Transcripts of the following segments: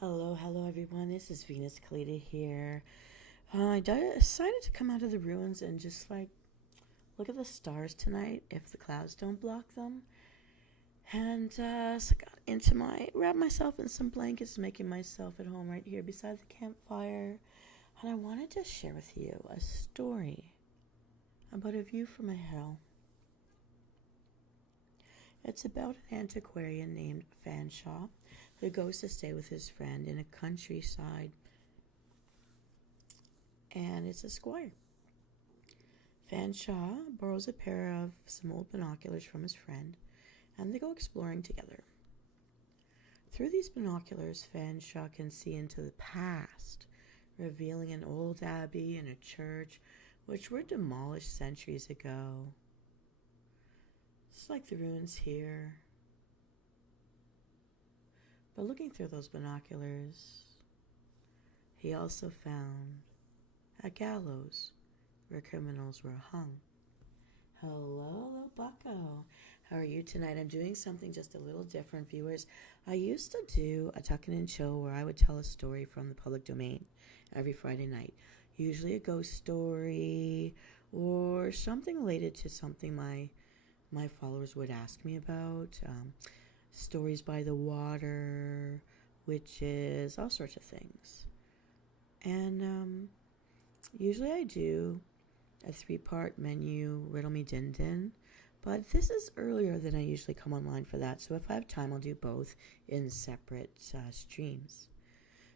Hello everyone. This is Venus Callida here. I decided to come out of the ruins and just look at the stars tonight if the clouds don't block them. And so I got wrapped myself in some blankets, making myself at home right here beside the campfire. And I wanted to share with you a story about a view from a hill. It's about an antiquarian named Fanshawe who goes to stay with his friend in a countryside, and it's a squire. Fanshawe borrows a pair of some old binoculars from his friend, and they go exploring together. Through these binoculars, Fanshawe can see into the past, revealing an old abbey and a church which were demolished centuries ago. It's like the ruins here. But looking through those binoculars, he also found a gallows where criminals were hung. Hello, bucko. How are you tonight? I'm doing something just a little different, viewers. I used to do a tucking in show where I would tell a story from the public domain every Friday night. Usually a ghost story or something related to something my followers would ask me about. Stories by the water, witches, all sorts of things. And usually I do a 3-part menu, Riddle Me Din Din, but this is earlier than I usually come online for that, so if I have time I'll do both in separate streams.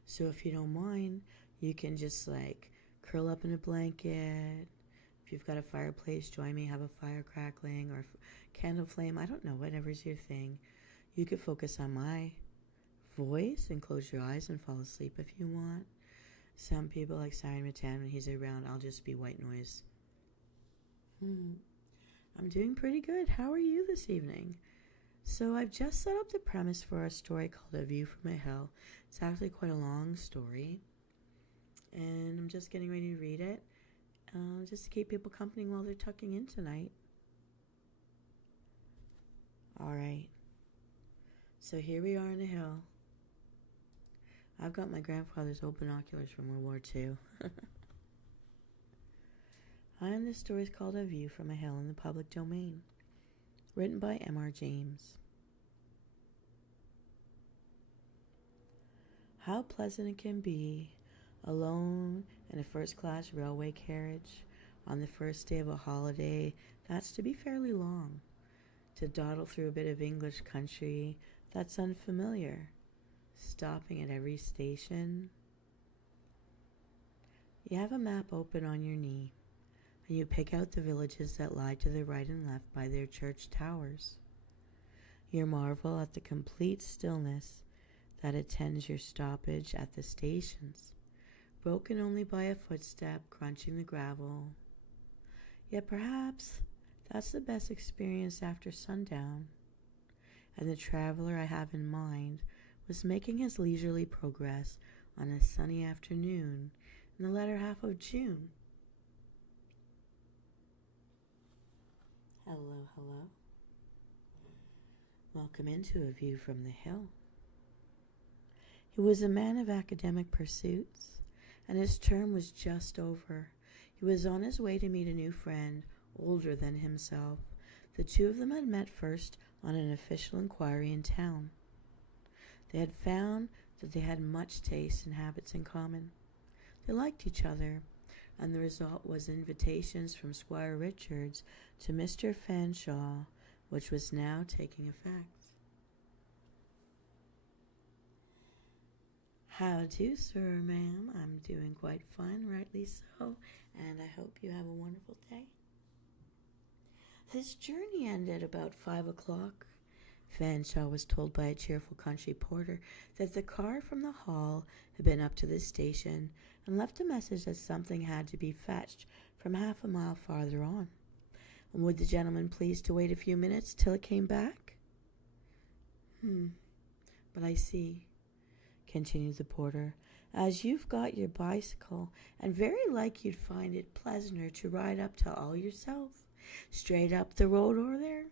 So if you don't mind, you can just curl up in a blanket. If you've got a fireplace, join me, have a fire crackling or candle flame, I don't know, whatever's your thing. You could focus on my voice and close your eyes and fall asleep if you want. Some people like Siren Matan, when he's around, I'll just be white noise. I'm doing pretty good. How are you this evening? So I've just set up the premise for a story called A View from a Hill. It's actually quite a long story, and I'm just getting ready to read it, just to keep people company while they're tucking in tonight. All right. So here we are on a hill. I've got my grandfather's old binoculars from World War II. And this story is called A View from a Hill in the Public Domain, written by M.R. James. How pleasant it can be, alone in a first-class railway carriage, on the first day of a holiday that's to be fairly long, to dawdle through a bit of English country that's unfamiliar, stopping at every station. You have a map open on your knee, and you pick out the villages that lie to the right and left by their church towers. You marvel at the complete stillness that attends your stoppage at the stations, broken only by a footstep crunching the gravel. Yet perhaps that's the best experience after sundown. And the traveler I have in mind was making his leisurely progress on a sunny afternoon in the latter half of June. Hello, hello. Welcome into A View from the Hill. He was a man of academic pursuits, and his term was just over. He was on his way to meet a new friend, older than himself. The two of them had met first on an official inquiry in town. They had found that they had much taste and habits in common. They liked each other, and the result was invitations from Squire Richards to Mr. Fanshawe, which was now taking effect. How do, sir, ma'am? I'm doing quite fine, rightly so, and I hope you have a wonderful day. This journey ended about 5 o'clock. Fanshawe was told by a cheerful country porter that the car from the hall had been up to the station and left a message that something had to be fetched from half a mile farther on. And would the gentleman please to wait a few minutes till it came back? But I see, continued the porter, as you've got your bicycle, and very like you'd find it pleasanter to ride up to all yourself. Straight up the road over there,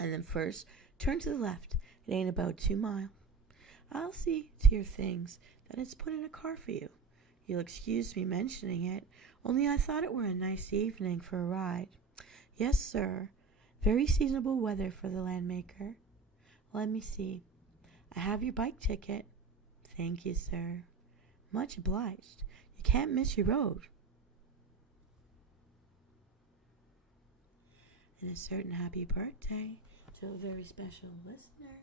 and then first turn to the left. It ain't about 2 miles. I'll see to your things that it's put in a car for you. You'll excuse me mentioning it, only I thought it were a nice evening for a ride. Yes, sir. Very seasonable weather for the landmaker. Let me see. I have your bike ticket. Thank you, sir. Much obliged. You can't miss your road. And a certain happy birthday to a very special listener.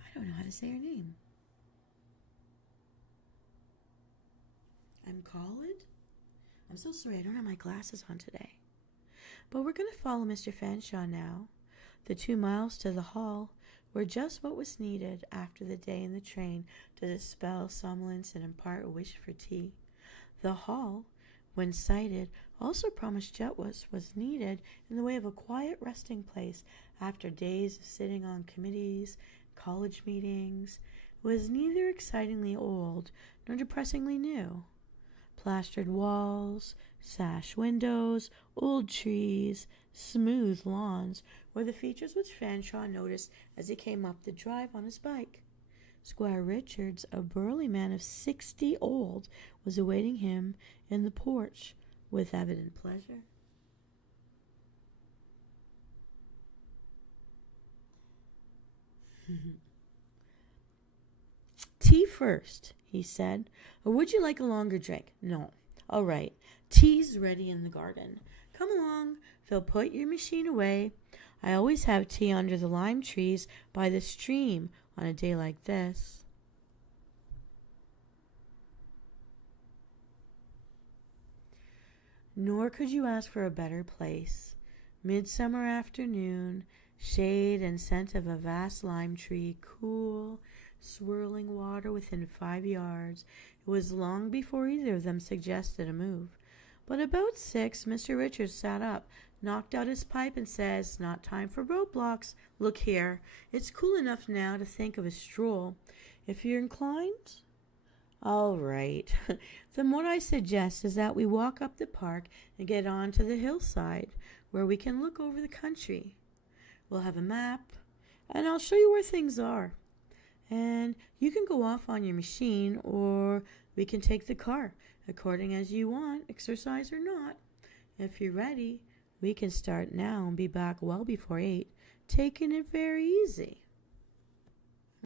I don't know how to say her name. I'm Callida? I'm so sorry, I don't have my glasses on today. But we're going to follow Mr. Fanshawe now. The 2 miles to the hall were just what was needed after the day in the train to dispel somnolence and impart a wish for tea. The hall, when sighted, also promised Jetwas was needed in the way of a quiet resting place after days of sitting on committees, college meetings. It was neither excitingly old nor depressingly new. Plastered walls, sash windows, old trees, smooth lawns were the features which Fanshawe noticed as he came up the drive on his bike. Squire Richards, a burly man of 60 old, was awaiting him in the porch with evident pleasure. Tea first, he said, or would you like a longer drink? No. All right. Tea's ready in the garden. Come along. They'll put your machine away. I always have tea under the lime trees by the stream on a day like this. Nor could you ask for a better place. Midsummer afternoon, shade and scent of a vast lime tree, cool, swirling water within 5 yards. It was long before either of them suggested a move. But about 6, Mr. Richards sat up, knocked out his pipe, and says, "Not time for roadblocks. Look here, it's cool enough now to think of a stroll. If you're inclined." "All right. Then what I suggest is that we walk up the park and get on to the hillside, where we can look over the country. We'll have a map, and I'll show you where things are. And you can go off on your machine, or we can take the car, according as you want, exercise or not. If you're ready, we can start now and be back well before 8, taking it very easy."